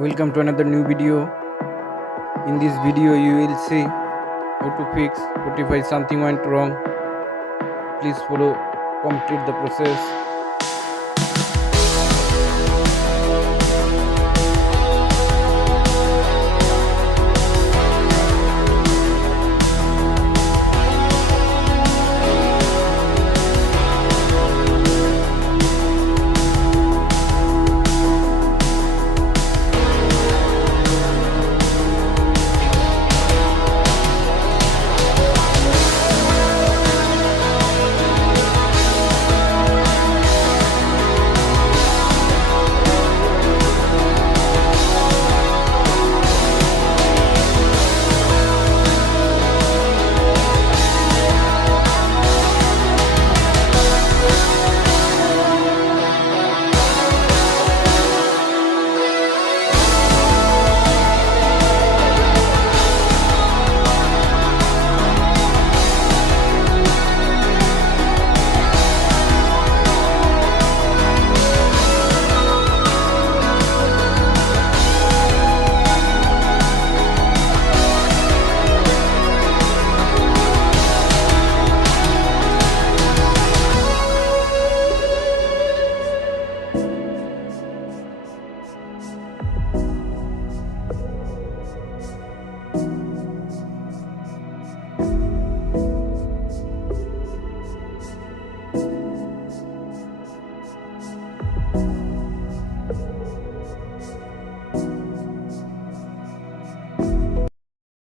Welcome to another new video. In this video you will see how to fix Spotify something went wrong. Please follow complete the process.